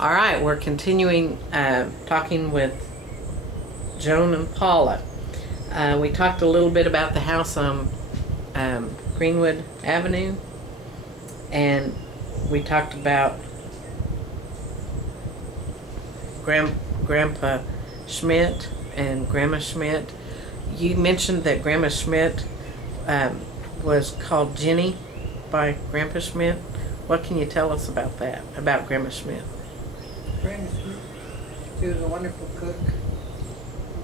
All right, we're continuing talking with Joan and Paula. We talked a little bit about the house on Greenwood Avenue, and we talked about Grandpa Schmidt and Grandma Schmidt. You mentioned that Grandma Schmidt was called Jenny by Grandpa Schmidt. What can you tell us about that, about Grandma Schmidt? Grandma Schmidt, she was a wonderful cook.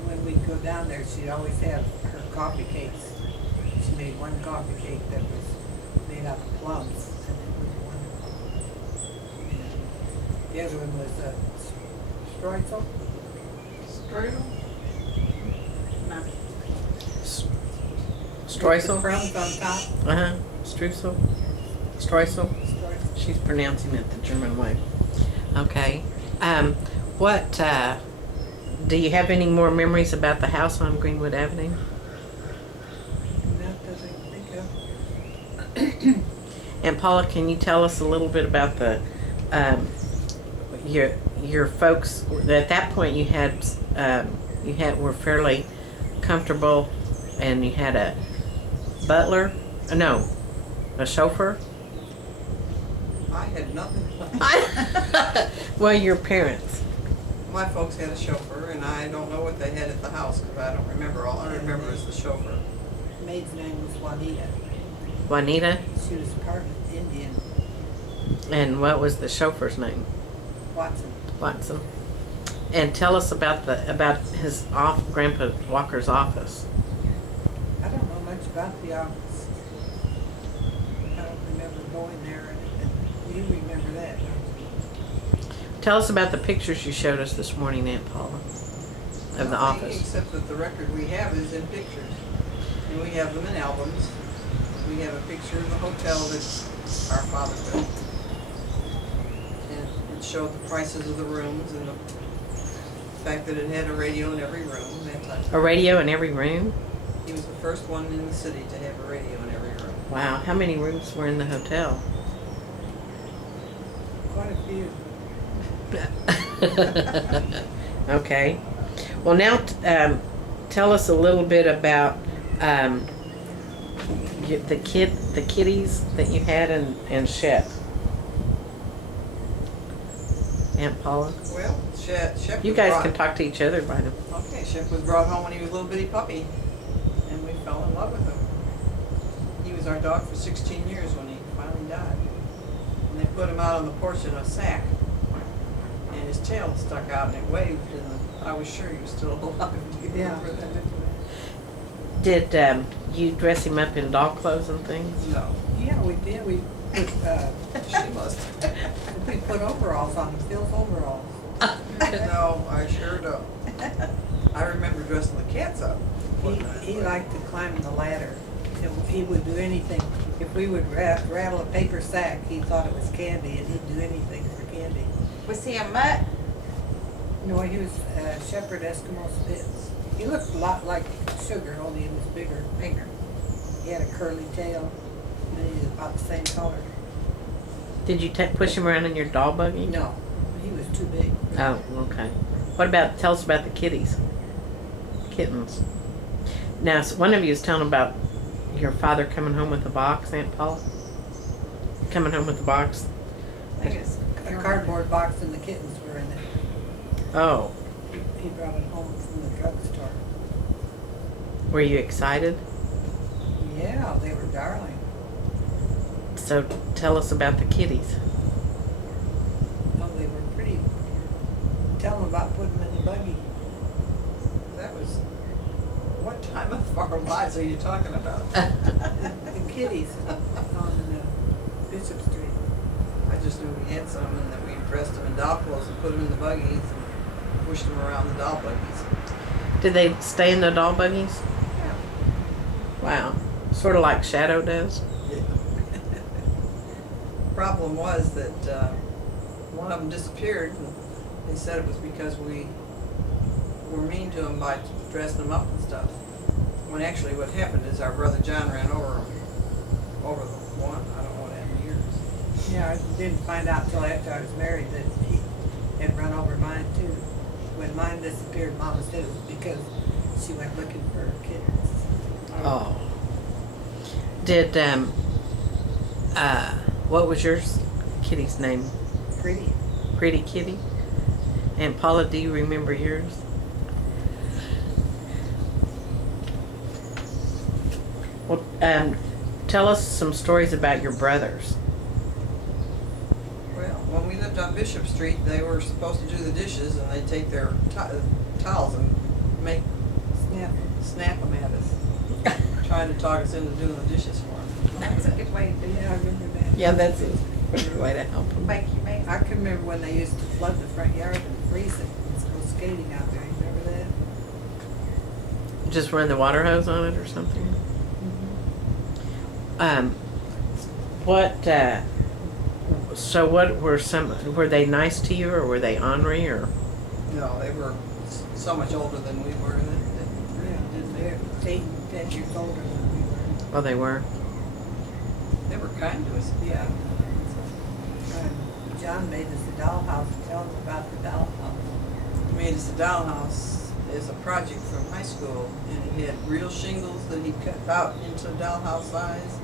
When we'd go down there, she'd always have her coffee cakes. She made one coffee cake that was made out of plums, and it was wonderful. And the other one was streusel. Strudel? No. Streusel? Crumbs on top. Streusel? Streusel? Streusel. She's pronouncing it the German way. Okay. What, do you have any more memories about the house on Greenwood Avenue? Not that I can think of. And Paula, can you tell us a little bit about the, your folks, at that point were fairly comfortable, and you had a butler? No, a chauffeur? I had nothing. Well, your parents. My folks had a chauffeur, and I don't know what they had at the house because I don't remember. All I remember is the chauffeur. Maid's name was Juanita. Juanita? She was part Indian. And what was the chauffeur's name? Watson. Watson. And tell us about his Grandpa Walker's office. I don't know much about the office. I don't remember going there, and you remember that, don't you? Tell us about the pictures you showed us this morning, Aunt Paula, of the Nothing office. Except that the record we have is in pictures, and we have them in albums. We have a picture of the hotel that our father built, and it showed the prices of the rooms and the fact that it had a radio in every room. That type of A radio in every room? He was the first one in the city to have a radio in every room. Wow. How many rooms were in the hotel? Quite a few. Okay. Well, now tell us a little bit about the kitties that you had and Shep. Aunt Paula. Well, Shep You was guys brought- can talk to each other by them. Okay, Shep was brought home when he was a little bitty puppy, and we fell in love with him. He was our dog for 16 years when he finally died. And they put him out on the porch in a sack, and his tail stuck out and it waved, and I was sure he was still alive. Do you Yeah. remember that? Did you dress him up in doll clothes and things? No, Yeah, we did. We put, she must. we put overalls on him, Phil's overalls. No, I sure don't. I remember dressing the cats up. He liked to climb the ladder. He would do anything. If we would rattle a paper sack, he thought it was candy, and he'd do anything for candy. Was he a mutt? No, he was Shepherd Eskimo Spitz. He looked a lot like Sugar, only he was bigger. He had a curly tail, and he was about the same color. Did you push him around in your doll buggy? No, he was too big. Oh, okay. Tell us about the kitties. Kittens. Now, so one of you was telling about your father coming home with a box, Aunt Paula? Coming home with a box? I think it's A cardboard box and the kittens were in it. Oh, He brought it home from the drugstore. were you excited? Yeah, they were darling. So tell us about the kitties. Oh, they were pretty. Tell them about putting them in the buggy. That was, what time of our lives are you talking about? The kitties on Bishop Street. I just knew we had some and that we dressed them in doll clothes and put them in the buggies and pushed them around the doll buggies. Did they stay in the doll buggies? Yeah. Wow. Sort of like Shadow does. Problem was that one of them disappeared, and they said it was because we were mean to him by dressing him up and stuff. When actually what happened is our brother John ran over the one. I don't know what happened years. Yeah, I didn't find out till after I was married that it run over mine too. When mine disappeared, Mama said it was because she went looking for her kittens. Oh. Did, what was yours, kitty's name? Pretty. Pretty Kitty? And Paula, do you remember yours? Well, tell us some stories about your brothers. Well, when we lived on Bishop Street, they were supposed to do the dishes, and they'd take their towels and snap them at us, trying to talk us into doing the dishes for them. That's a good way to do Yeah, I it. remember that. Yeah, that's a good way to help them. Make you make. I can remember when they used to flood the front yard and freeze it and go skating out there. You remember that? Just run the water hose on it or something? So what were they nice to you, or were they ornery, or? No, they were so much older than we were. Yeah, they're 8 and 10 years older than we were. Oh, they were? They were kind to us. Yeah. John made us a dollhouse. Tell them about the dollhouse. He made us a dollhouse as a project from high school, and he had real shingles that he cut out into dollhouse size,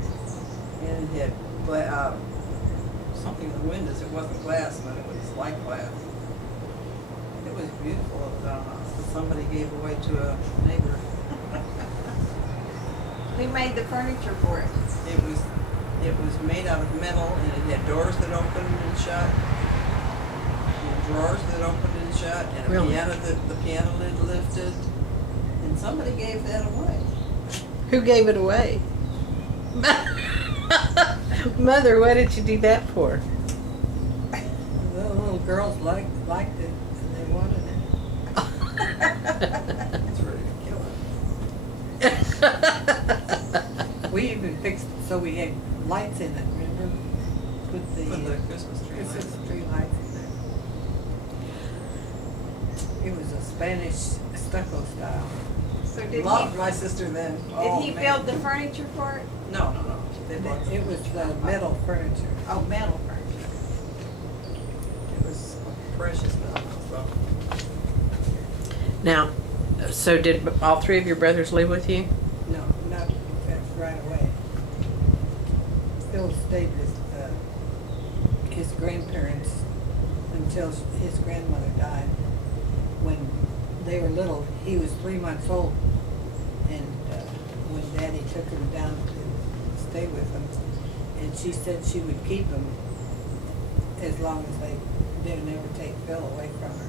and it had something in the windows. It wasn't glass, but it was like glass. It was beautiful, the dollhouse that somebody gave away to a neighbor. We made the furniture for it. It was made out of metal, and it had doors that opened and shut, and drawers that opened and shut, and a Really? piano that the piano lid lifted. And somebody gave that away. Who gave it away? Mother, what did you do that for? The little girls liked it and they wanted It's ready to kill it. it. We even fixed it so we had lights in it, remember? Put the Put the Christmas tree Christmas lights. tree lights in there. It was a Spanish stucco style. So did Loved he? my sister then. Did Oh, he man. build the furniture for it? No. They bought It was metal furniture. Oh, metal furniture. It was precious metal. So. Now, so did all three of your brothers live with you? No, not right away. Phil stayed with his grandparents until his grandmother died. When they were little, he was 3 months old, and when Daddy took him down to stay with him, and she said she would keep him as long as they didn't ever take Phil away from her.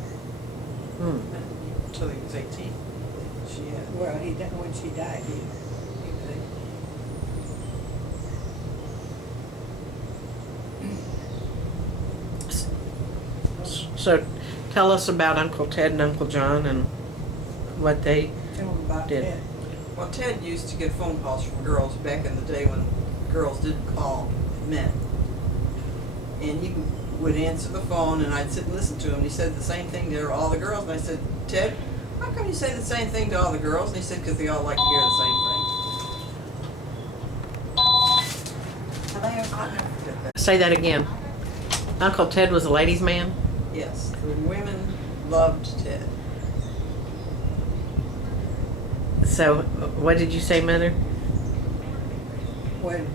Until he was 18. She had. Well, he didn't, when she died, he was 18. So tell us about Uncle Ted and Uncle John and what they Tell him about Did. that. Well, Ted used to get phone calls from girls back in the day when girls didn't call men. And he would answer the phone, and I'd sit and listen to him. He said the same thing to all the girls, and I said, Ted, how come you say the same thing to all the girls? And he said, because they all like to hear the same thing. Are they okay? I'll never forget that. say that again. Uncle Ted was a ladies' man? Yes, the women loved Ted. So what did you say, Mother? When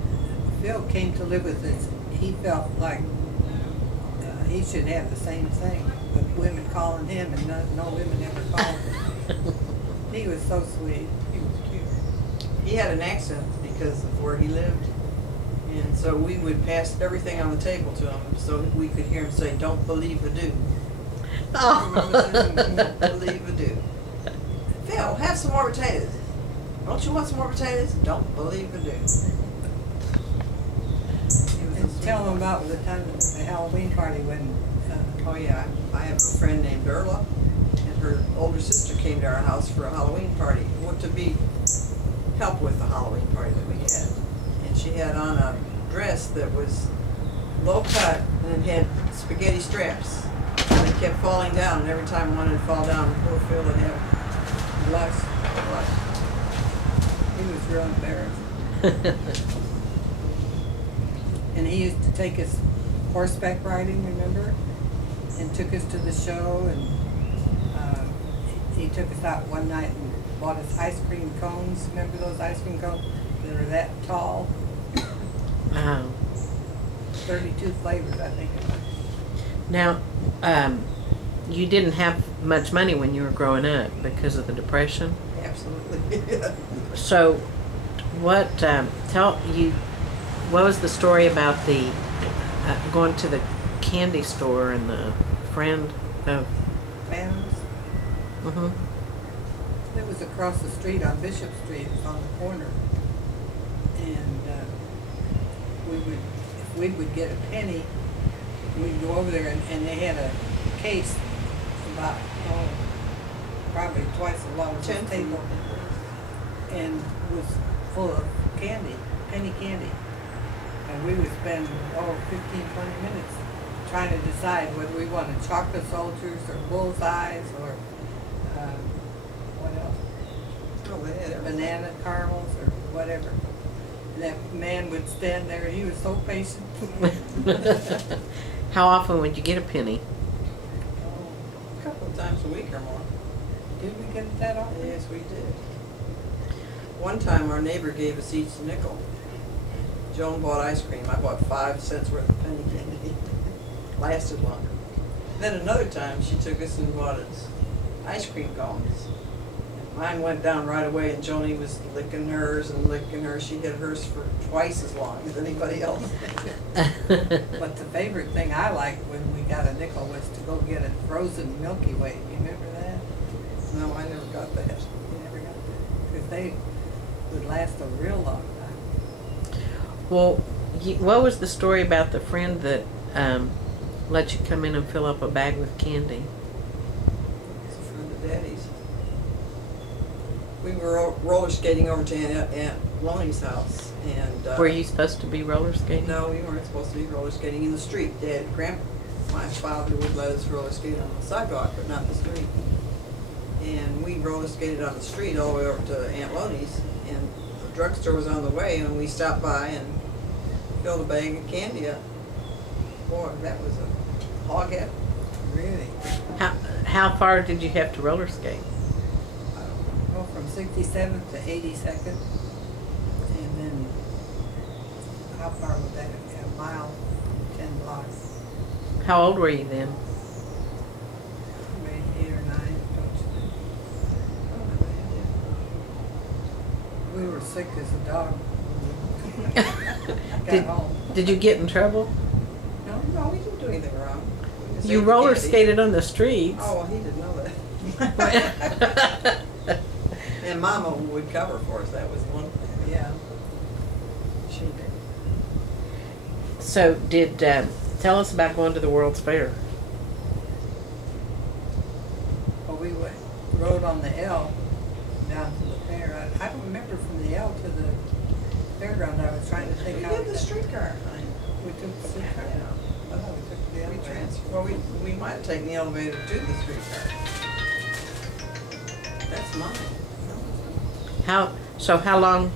Phil came to live with us, he felt like he should have the same thing, with women calling him and no women ever called him. He was so sweet. He was cute. He had an accent because of where he lived. And so we would pass everything on the table to him so that we could hear him say, don't believe a do. Don't believe a do. Phil, have some more potatoes. Don't you want some more potatoes? Don't believe a do. He was a And sweet tell him boy. about the time at the Halloween party when, Oh yeah, I have a friend named Erla, and her older sister came to our house for a Halloween party, to be help with the Halloween party that we had. And she had on a dress that was low cut and it had spaghetti straps. And they kept falling down, and every time one would fall down, poor Phil would have blush. he was real embarrassed. And he used to take us horseback riding, remember? and took us to the show, and he took us out one night and bought us ice cream cones. Remember those ice cream cones? They were that tall, Wow. 32 flavors, I think it was. Now, you didn't have much money when you were growing up because of the Depression. Absolutely. So, what what was the story about the going to the candy store and the friend of? Phantoms. Mhm. It was across the street on Bishop Street. It was on the corner. And if we would get a penny, we'd go over there, and they had a case about, probably twice as long as this 10 table, and it was full of candy, penny candy. And we would spend, 15, 20 minutes trying to decide whether we wanted chocolate soldiers or bullseyes or, what else? Oh, they had everything. Banana caramels or whatever. And that man would stand there, he was so patient. How often would you get a penny? A couple of times a week or more. Did we get it that often? Yes, we did. One time our neighbor gave us each a nickel. Joan bought ice cream. I bought 5 cents worth of penny candy. Lasted longer. Then another time she took us and bought us ice cream cones. Mine went down right away, and Joni was licking hers and licking hers. She had hers for twice as long as anybody else. But the favorite thing I liked when we got a nickel was to go get a frozen Milky Way. You remember that? No, I never got that. You never got that? Because they would last a real long time. Well, what was the story about the friend that let you come in and fill up a bag with candy? It's a friend of Daddy's. We were roller skating over to Aunt Lonnie's house, and Were you supposed to be roller skating? no, we weren't supposed to be roller skating in the street. My father would let us roller skate on the sidewalk, but not the street. And we roller skated on the street all the way over to Aunt Lonnie's, and the drugstore was on the way, and we stopped by and filled a bag of candy up. Boy, that was a hoghead. Really? How far did you have to roller skate? I don't know. Well, from 67th to 82nd. And then, how far was that? A mile, 10 blocks. How old were you then? Maybe 8 or 9, don't you think? I don't have any idea. We were sick as a dog when we got Did, home. did you get in trouble? No, we didn't do anything wrong. We just You ate the roller candy. skated on the streets. Oh, well, he didn't know that. And Mama would cover for us, that was the one thing. Yeah. She did. So tell us about going to the World's Fair. Well, we rode on the L down to the fair. I don't remember from the L to the fairground. I was trying to We think how did the streetcar thing. we took the streetcar. Yeah. I thought we took the We elevator. transferred, well, we might have taken the elevator to the streetcar. That's mine. How long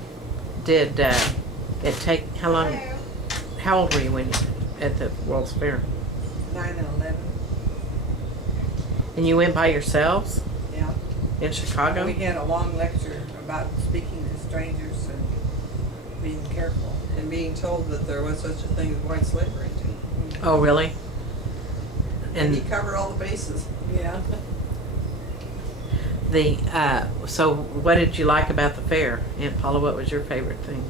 did it take? How old were you when at the World's Fair? 9 and 11. And you went by yourselves Yeah. in Chicago? We had a long lecture about speaking to strangers and being careful. And being told that there was such a thing as white slavery too. Oh, really? And he And covered all the bases. Yeah. so what did you like about the fair? Aunt Paula, what was your favorite thing?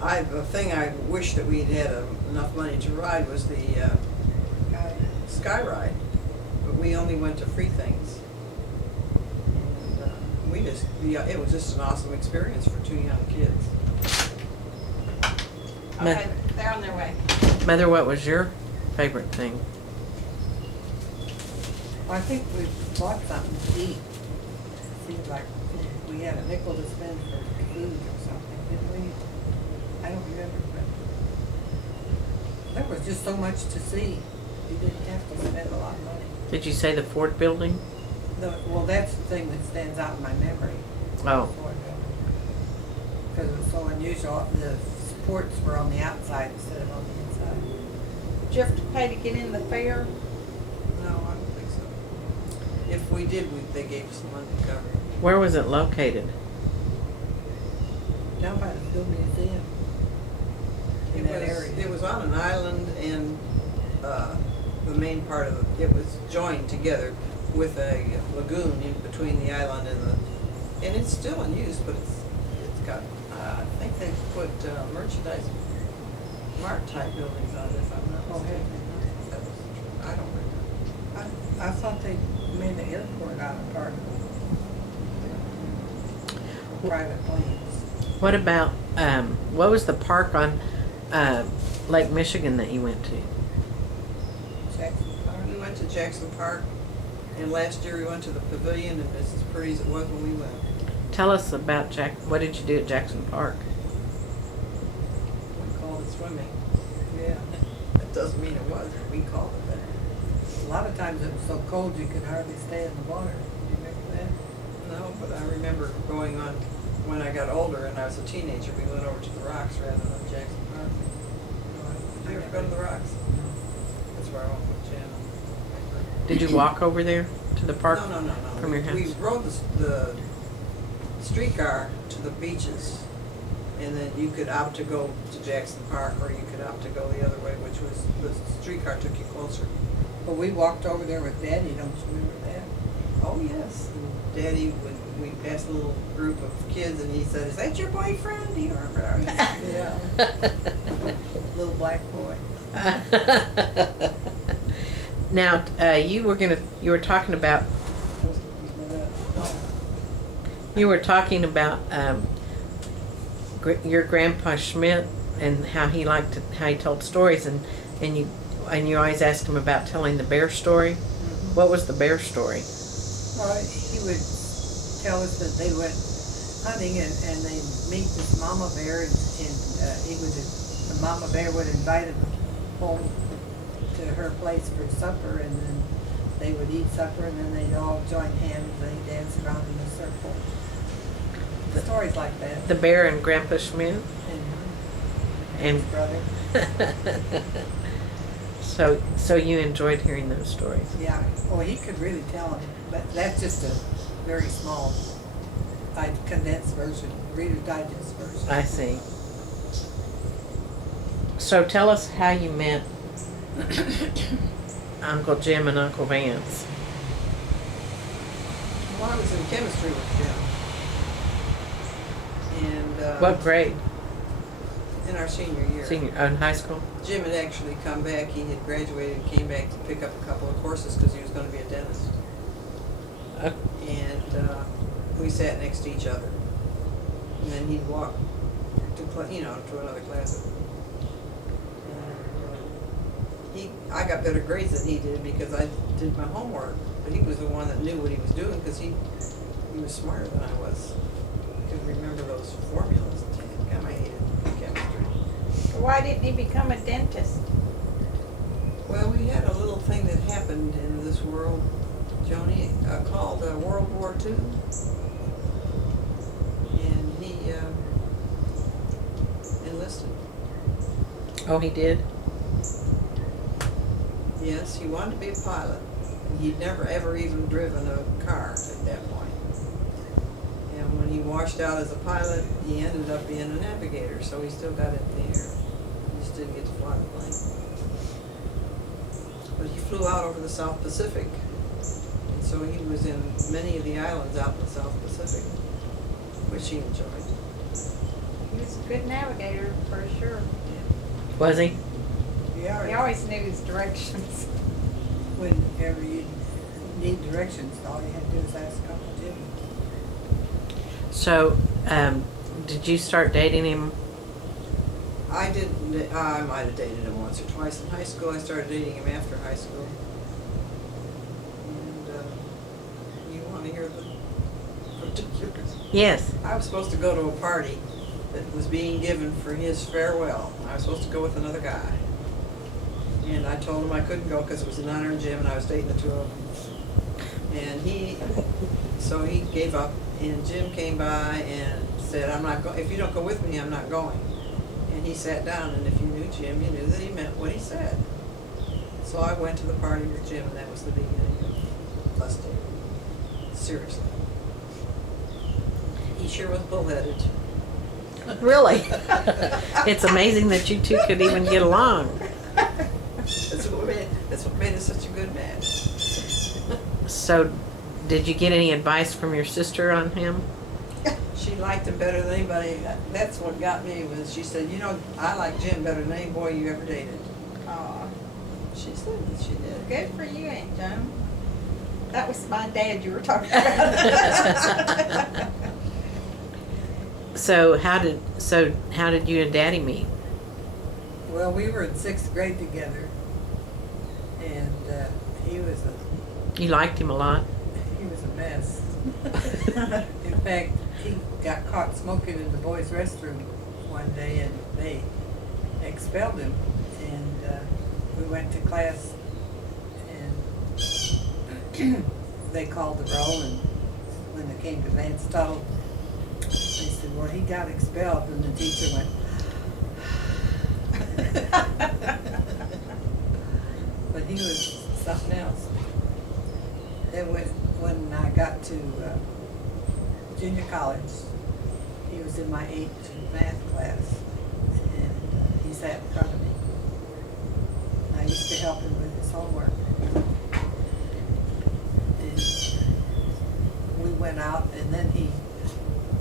The thing I wish that we'd had enough money to ride was the Sky Ride, but we only went to free things. And it was just an awesome experience for 2 young kids. Okay, they're on their way. Mother, what was your favorite thing? Well, I think we bought something to eat. Seemed like we had a nickel to spend for food or something, didn't we? I don't remember, but there was just so much to see. You didn't have to spend a lot of money. Did you say the Ford building? Well, that's the thing that stands out in my memory. Oh. Because it was so unusual. The supports were on the outside instead of on the inside. Did you have to pay to get in the fair? No, I don't think so. If we did, they gave us money to cover. Where was it located? Down by the Field Museum. In that area. It was on an island, and the main part of it was joined together with a lagoon in between the island and it's still in use, but it's got, I think they put merchandise mart type buildings on it, if I'm not Oh, mistaken. heck. That was- I don't remember. I thought they made the airport out of part of it. Private planes. What about, what was the park on Lake Michigan that you went to? Jackson Park. We went to Jackson Park, and last year we went to the pavilion, and it's as pretty as it was when we went. Tell us about what did you do at Jackson Park? We called it swimming. Yeah. That doesn't mean it was, but we called it that. A lot of times it was so cold you could hardly stay in the water. Do you remember that? No, but I remember going on, when I got older and I was a teenager, we went over to the Rocks rather than Jackson Park. Did you ever go to the Rocks? That's where I went with Jan. Did you walk over there to the park? No. From your house? We rode the streetcar to the beaches, and then you could opt to go to Jackson Park, or you could opt to go the other way, which was, the streetcar took you closer. But we walked over there with Daddy, don't you remember that? Oh, yes. And Daddy, when we passed a little group of kids, and he said, "Is that your boyfriend? Do you remember?" Yeah. Little black boy. Now, you were talking about your grandpa Schmidt and how he told stories, and you always asked him about telling the bear story. What was the bear story? Well, he would tell us that they went hunting and they meet this mama bear, and the mama bear would invite him home to her place for supper, and then they would eat supper, and then they'd all join hands and they'd dance around in a circle. Stories like that. The bear and Grandpa Schmidt? And his brother. So you enjoyed hearing those stories? Yeah. Oh, he could really tell them, but that's just a very small, condensed version, Reader's Digest version. I see. So tell us how you met Uncle Jim and Uncle Vance. Well, I was in chemistry with Jim. And What grade? in our senior year. In high school? Jim had actually come back. He had graduated and came back to pick up a couple of courses because he was going to be a dentist. And we sat next to each other. And then he'd walk to another class. And I got better grades than he did because I did my homework. But he was the one that knew what he was doing because he was smarter than I was. He could remember those formulas. Damn, I hated chemistry. Why didn't he become a dentist? Well, we had a little thing that happened in this world, Joni, called World War II. And he enlisted. Oh, he did? Yes, he wanted to be a pilot. And he'd never ever even driven a car at that point. And when he washed out as a pilot, he ended up being a navigator, so he still got it in the air. He just didn't get to fly the plane. But he flew out over the South Pacific. And so he was in many of the islands out in the South Pacific, which he enjoyed. He was a good navigator for sure. Was he? Yeah. He always knew his directions. Whenever you need directions, all you had to do is ask Uncle Jim. So, did you start dating him? I didn't. I might have dated him once or twice in high school. I started dating him after high school. And you want to hear the particulars? Yes. I was supposed to go to a party that was being given for his farewell. I was supposed to go with another guy. And I told him I couldn't go because it was an honor Jim and I was dating the two of them. And so he gave up. And Jim came by and said, "I'm not going. If you don't go with me, I'm not going." And he sat down. And if you knew Jim, you knew that he meant what he said. So I went to the party with Jim, and that was the beginning of us dating. Seriously. He sure was bullheaded. Really? It's amazing that you two could even get along. That's what made us such a good match. So, did you get any advice from your sister on him? She liked him better than anybody. That's what got me, was she said, you know, I like Jim better than any boy you ever dated. Aw, She said that she did. good for you, Aunt Joan. That was my dad you were talking about. So how did you and Daddy meet? Well, we were in 6th grade together, and he was You liked him a lot. a mess. In fact, he got caught smoking in the boys' restroom one day, and they expelled him. And we went to class, and they called the roll, and when it came to Vance Tuttle, they said, well, he got expelled, and the teacher went, but he was something else. Then when I got to junior college, he was in my 8th math class, and he sat in front of me. I used to help him with his homework. And we went out, and then he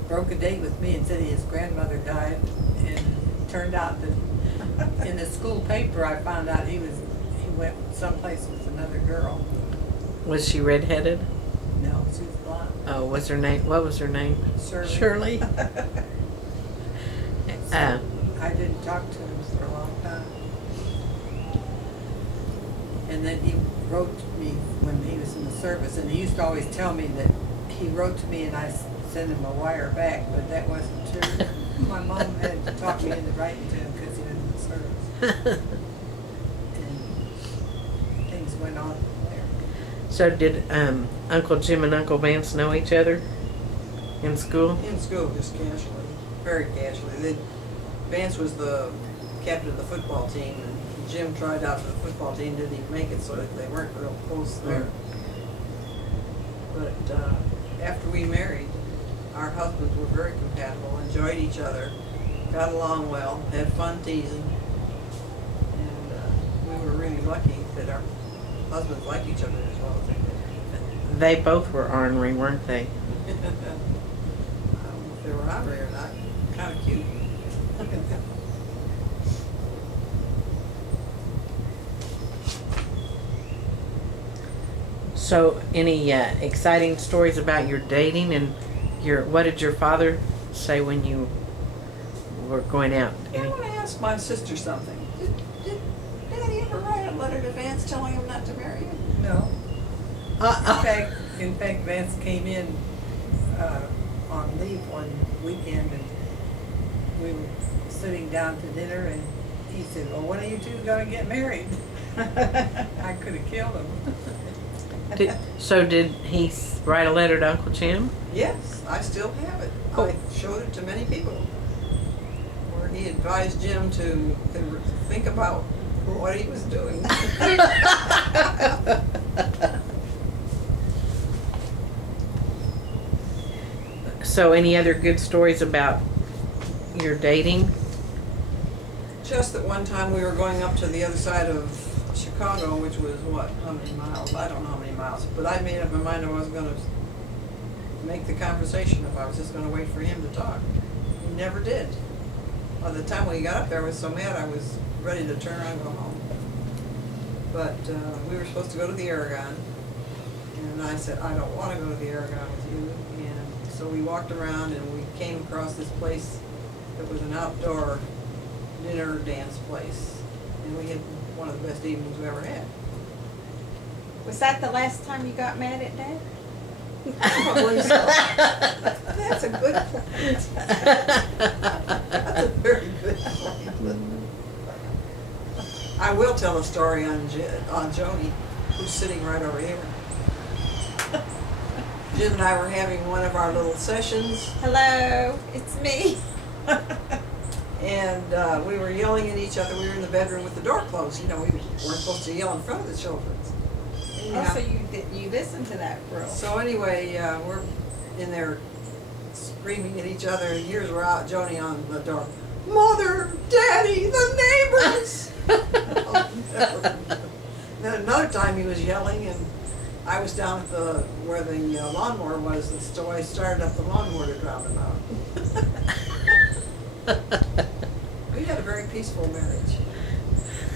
broke a date with me and said his grandmother died, and it turned out that in the school paper I found out he went someplace with another girl. Was she redheaded? No, she was blonde. Oh, what was her name? Shirley. Shirley. I didn't talk to him for a long time. And then he wrote to me when he was in the service, and he used to always tell me that he wrote to me and I sent him a wire back, but that wasn't true. My mom had to talk me into writing to him because he was in the service. And things went on from there. So did Uncle Jim and Uncle Vance know each other in school? In school, just casually, very casually. Vance was the captain of the football team, and Jim tried out for the football team, didn't even make it, so they weren't real close there. But after we married, our husbands were very compatible, enjoyed each other, got along well, had fun teasing, and we were really lucky that our husbands liked each other as well as they did. They both were ornery, weren't they? I don't know if they were ornery or not. Kind of cute. So, any exciting stories about your dating and what did your father say when you were going out? I want to ask my sister something. Did Daddy ever write a letter to Vance telling him not to marry him? No. In fact, Vance came in on leave one weekend, and we were sitting down to dinner, and he said, well, when are you two going to get married? I could have killed him. So did he write a letter to Uncle Jim? Yes, I still have it. Oh. I showed it to many people, where he advised Jim to think about what he was doing. So any other good stories about your dating? Just that one time we were going up to the other side of Chicago, which was what, how many miles? I don't know how many miles, but I made up my mind I wasn't going to make the conversation if I was just going to wait for him to talk. He never did. By the time we got up there, I was so mad I was ready to turn around and go home. But we were supposed to go to the Aragon, and I said, I don't want to go to the Aragon with you. And so we walked around and we came across this place that was an outdoor dinner dance place, and we had one of the best evenings we ever had. Was that the last time you got mad at Dad? Probably so. That's a good point. That's a very good point. I will tell a story on Joni, who's sitting right over here. Jim and I were having one of our little sessions, Hello, it's me. And we were yelling at each other. We were in the bedroom with the door closed. You know, we weren't supposed to yell in front of the children. Oh, so you listened to that girl. So anyway, we're in there screaming at each other, and years were out, Joni on the door, Mother, Daddy, the neighbors! I'll never remember. Then another time he was yelling, and I was down at where the lawnmower was, and so I started up the lawnmower to drown him out. We had a very peaceful marriage.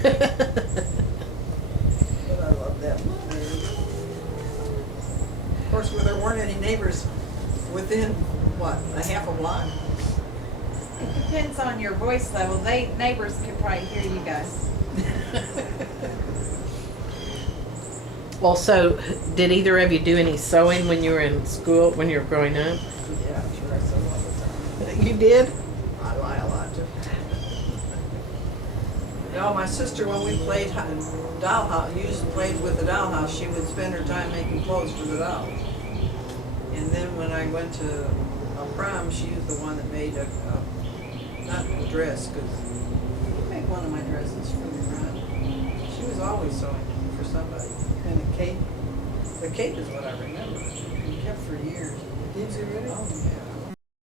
But I love that mother. Of course, there weren't any neighbors within, what, a half a block? It depends on your voice level. Neighbors can probably hear you guys. Well, so did either of you do any sewing when you were in school, when you were growing up? Yeah, I'm sure I said all the time. You did? I lie a lot too. No, my sister, when we played dollhouse, played with the dollhouse, she would spend her time making clothes for the dolls. And then when I went to a prom, she was the one that made not a dress, because you made one of my dresses for the prom. She was always sewing for somebody. And the cape is what I remember. We kept for years. Did you really? Oh, yeah.